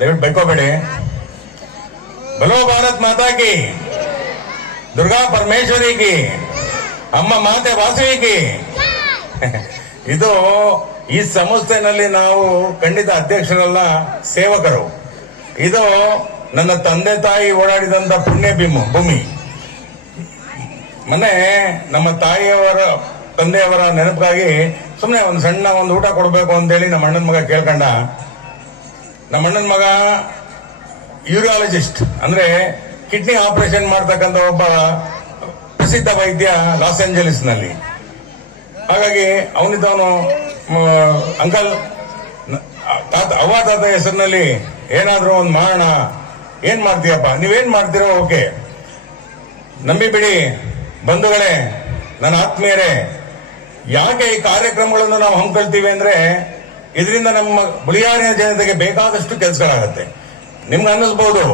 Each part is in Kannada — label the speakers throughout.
Speaker 1: ದಯವಿಟ್ಟು ಬೈಕೋಬೇಡಿ. ಬಲೋ ಭಾರತ್ ಮಾತಾಕಿ. ದುರ್ಗಾ ಪರಮೇಶ್ವರಿ ಕಿ ಅಮ್ಮ ಮಾತೆ ವಾಸವಿ ಕಿ ಇದು ಈ ಸಂಸ್ಥೆನಲ್ಲಿ ನಾವು ಖಂಡಿತ ಅಧ್ಯಕ್ಷರಲ್ಲ, ಸೇವಕರು. ಇದು ನನ್ನ ತಂದೆ ತಾಯಿ ಓಡಾಡಿದಂತ ಪುಣ್ಯ ಭೀಮು, ಭೂಮಿ. ಮೊನ್ನೆ ನಮ್ಮ ತಾಯಿಯವರ, ತಂದೆಯವರ ನೆನಪಿಗಾಗಿ ಸುಮ್ಮನೆ ಒಂದು ಸಣ್ಣ ಒಂದು ಊಟ ಕೊಡಬೇಕು ಅಂತೇಳಿ ನಮ್ಮ ಅಣ್ಣನ ಮಗ ಕೇಳ್ಕೊಂಡ. ನಮ್ಮ ಅಣ್ಣನ ಮಗ ಯೂರಾಲಜಿಸ್ಟ್ ಅಂದ್ರೆ ಕಿಡ್ನಿ ಆಪರೇಷನ್ ಮಾಡ್ತಕ್ಕಂಥ ಒಬ್ಬ ಪ್ರಸಿದ್ಧ ವೈದ್ಯ ಲಾಸ್ ಏಂಜಲೀಸ್ನಲ್ಲಿ ಹಾಗಾಗಿ ಅವನಿದ್ದವನು ಅಂಕಲ್ ತಾತ, ಅವ್ವ ತಾತ ಹೆಸರಿನಲ್ಲಿ ಏನಾದ್ರೂ ಒಂದು ಮಾಡೋಣ ಏನ್ ಮಾಡ್ತೀಯಪ್ಪ? ನೀವೇನ್ ಮಾಡ್ತೀರೋ ಓಕೆ. ನಂಬಿ ಬಿಡಿ, ಬಂಧುಗಳೇ, ನನ್ನ ಆತ್ಮೀಯರೇ, ಯಾಕೆ ಈ ಕಾರ್ಯಕ್ರಮಗಳನ್ನು ನಾವು ಹಮ್ಮಿಕೊಳ್ತೀವಿ ಅಂದ್ರೆ ಇದರಿಂದ ನಮ್ಮ ಬುಳಿಯಾರಿನ ಜನತೆಗೆ ಬೇಕಾದಷ್ಟು ಕೆಲಸಗಳಾಗುತ್ತೆ. ನಿಮ್ಗೆ ಅನ್ನಿಸ್ಬೋದು,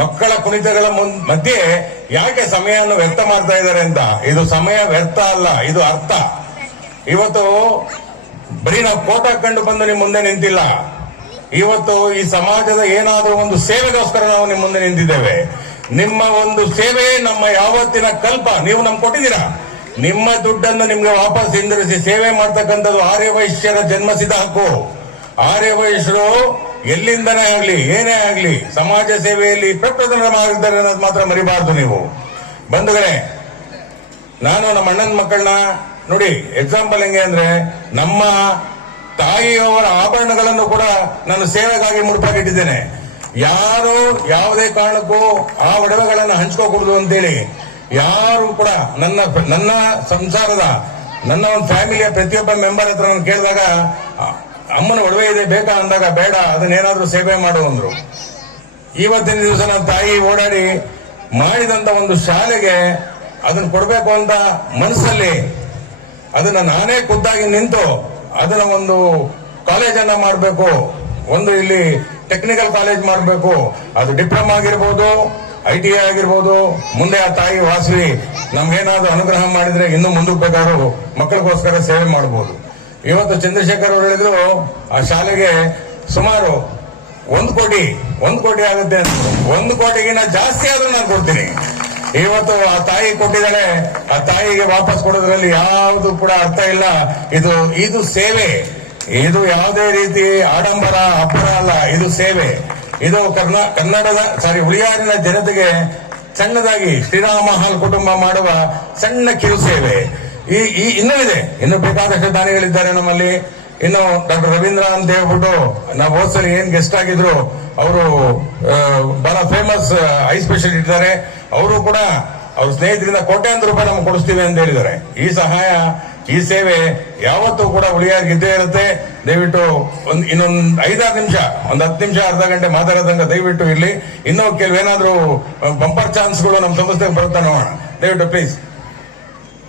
Speaker 1: ಮಕ್ಕಳ ಕುಣಿತಗಳ ಮಧ್ಯೆ ಯಾಕೆ ಸಮಯವನ್ನು ವ್ಯರ್ಥ ಮಾಡ್ತಾ ಇದ್ದಾರೆ ಅಂತ? ಇದು ಸಮಯ ವ್ಯರ್ಥ ಅಲ್ಲ, ಇದು ಅರ್ಥ. ಇವತ್ತು ಬರೀ ನಾವು ಕೋಟ ಕಂಡು ಬಂದು ನಿಮ್ ಮುಂದೆ ನಿಂತಿಲ್ಲ. ಇವತ್ತು ಈ ಸಮಾಜದ ಏನಾದರೂ ಒಂದು ಸೇವೆಗೋಸ್ಕರ ನಾವು ನಿಮ್ಮ ಮುಂದೆ ನಿಂತಿದ್ದೇವೆ. ನಿಮ್ಮ ಒಂದು ಸೇವೆ ನಮ್ಮ ಯಾವತ್ತಿನ ಕಲ್ಪ. ನೀವು ನಮ್ಗೆ ಕೊಟ್ಟಿದ್ದೀರಾ? ನಿಮ್ಮ ದುಡ್ಡನ್ನು ನಿಮ್ಗೆ ವಾಪಸ್ ಹಿಂದಿರಿಸಿ ಸೇವೆ ಮಾಡ್ತಕ್ಕಂಥದ್ದು ಆರ್ಯವೈಶ್ಯರ ಜನ್ಮಸಿದ್ಧ ಹಕ್ಕು. ಆರ್ಯವೈಶ್ಯರು ಎಲ್ಲಿಂದನೇ ಆಗ್ಲಿ, ಏನೇ ಆಗ್ಲಿ, ಸಮಾಜ ಸೇವೆಯಲ್ಲಿ ಪ್ರಪ್ರಥಮರಾಗಿದ್ದಾರೆ ಅನ್ನೋದು ಮಾತ್ರ ಮರಿಬಾರ್ದು ನೀವು. ಬಂಧುಗಳೇ, ನಾನು ನಮ್ಮ ಅಣ್ಣನ ಮಕ್ಕಳನ್ನ ನೋಡಿ ಎಕ್ಸಾಂಪಲ್ ಹೆಂಗೆ ಅಂದ್ರೆ ನಮ್ಮ ತಾಯಿಯವರ ಆಭರಣಗಳನ್ನು ಕೂಡ ನಾನು ಸೇವೆಗಾಗಿ ಮುಡುಪಾಗಿಟ್ಟಿದ್ದೇನೆ ಯಾರು ಯಾವುದೇ ಕಾರಣಕ್ಕೂ ಆ ಒಡವೆಗಳನ್ನು ಹಂಚ್ಕೋಕೂಡದು ಅಂತೇಳಿ ಯಾರು ಕೂಡ ನನ್ನ ನನ್ನ ಸಂಸಾರದ, ನನ್ನ ಒಂದು ಫ್ಯಾಮಿಲಿಯ ಪ್ರತಿಯೊಬ್ಬ ಮೆಂಬರ್ ಹತ್ರ ನಾನು ಕೇಳಿದಾಗ ಅಮ್ಮನ ಒಡವೆ ಇದೆ, ಬೇಕಾ? ಅಂದಾಗ, ಬೇಡ, ಅದನ್ನೇನಾದ್ರೂ ಸೇವೆ ಮಾಡು, ಅಂದ್ರು. ಇವತ್ತಿನ ದಿವಸ ನನ್ನ ತಾಯಿ ಓಡಾಡಿ ಮಾಡಿದಂತ ಒಂದು ಶಾಲೆಗೆ ಅದನ್ನ ಕೊಡಬೇಕು ಅಂತ ಮನಸ್ಸಲ್ಲಿ ಅದನ್ನ ನಾನೇ ಖುದ್ದಾಗಿ ನಿಂತು ಅದನ್ನ ಒಂದು ಕಾಲೇಜನ್ನ ಮಾಡಬೇಕು, ಒಂದು ಇಲ್ಲಿ ಟೆಕ್ನಿಕಲ್ ಕಾಲೇಜ್ ಮಾಡಬೇಕು, ಅದು ಡಿಪ್ಲೊಮಾ ಆಗಿರ್ಬೋದು ಐ ಟಿ ಐ ಆಗಿರ್ಬೋದು, ಮುಂದೆ ಆ ತಾಯಿ ವಾಸವಿ ನಮ್ಗೇನಾದ್ರೂ ಅನುಗ್ರಹ ಮಾಡಿದ್ರೆ ಇನ್ನೂ ಮುಂದಕ್ಕೆ ಬೇಕಾದ್ರು ಮಕ್ಕಳಿಗೋಸ್ಕರ ಸೇವೆ ಮಾಡಬಹುದು ಇವತ್ತು ಚಂದ್ರಶೇಖರ್ ಅವರು ಹೇಳಿದ್ರು, ಆ ಶಾಲೆಗೆ ಸುಮಾರು ಒಂದು ಕೋಟಿ ಒಂದು ಕೋಟಿ ಆಗುತ್ತೆ ಅಂತ ಒಂದು ಕೋಟಿಗಿನ ಜಾಸ್ತಿ ಆದ್ರೂ ನಾನು ಕೊಡ್ತೀನಿ. ಇವತ್ತು ಆ ತಾಯಿ ಕೊಟ್ಟಿದ್ದಾಳೆ, ಆ ತಾಯಿಗೆ ವಾಪಸ್ ಕೊಡೋದ್ರಲ್ಲಿ ಯಾವುದು ಕೂಡ ಅರ್ಥ ಇಲ್ಲ. ಇದು ಇದು ಸೇವೆ. ಇದು ಯಾವುದೇ ರೀತಿ ಆಡಂಬರ ಅಬ್ಬರ ಅಲ್ಲ, ಇದು ಸೇವೆ. ಇದು ಕರ್ನಾ, ಕನ್ನಡದ ಸಾರಿ ಉಳಿಯಾರಿನ ಜನತೆಗೆ ಸಣ್ಣದಾಗಿ ಶ್ರೀರಾಮ ಹಾಲ್ ಕುಟುಂಬ ಮಾಡುವ ಸಣ್ಣ ಕಿರು ಸೇವೆ. ಈ ಈ ಇನ್ನೂ ಇದೆ. ಇನ್ನು ಬೇಕಾದಷ್ಟು ದಾನಿಗಳಿದ್ದಾರೆ ನಮ್ಮಲ್ಲಿ. ಇನ್ನು ಡಾಕ್ಟರ್ ರವೀಂದ್ರ ಅಂತ ಹೇಳ್ಬಿಟ್ಟು ನಾವು ಹೋದ್ಸಲ ಏನ್ ಗೆಸ್ಟ್ ಆಗಿದ್ರು, ಅವರು ಬಹಳ ಫೇಮಸ್ ಐ ಸ್ಪೆಷಲ್ ಇದ್ದಾರೆ ಅವರು ಕೂಡ ಅವ್ರ ಸ್ನೇಹಿತರಿಂದ ಕೋಟ್ಯಾಂತರ ರೂಪಾಯಿ ನಮ್ಗೆ ಕೊಡಿಸ್ತೀವಿ ಅಂತ ಹೇಳಿದ್ದಾರೆ. ಈ ಸಹಾಯ ಈ ಸೇವೆ ಯಾವತ್ತೂ ಕೂಡ ಉಳಿಯಾಗಿ ಇದ್ದೇ ಇರುತ್ತೆ. ದಯವಿಟ್ಟು ಒಂದು ಇನ್ನೊಂದು ಐದಾರು ನಿಮಿಷ, ಒಂದು ಹತ್ತು ನಿಮಿಷ, ಅರ್ಧ ಗಂಟೆ ಮಾತಾಡೋದಂಗ ದಯವಿಟ್ಟು ಇಲ್ಲಿ ಇನ್ನೂ ಕೆಲವೇನಾದ್ರೂ ಬಂಪರ್ ಚಾನ್ಸ್ಗಳು ನಮ್ಮ ಸಂಸ್ಥೆಗೆ ಬರುತ್ತೆ ನೋಡೋಣ. ದಯವಿಟ್ಟು ಪ್ಲೀಸ್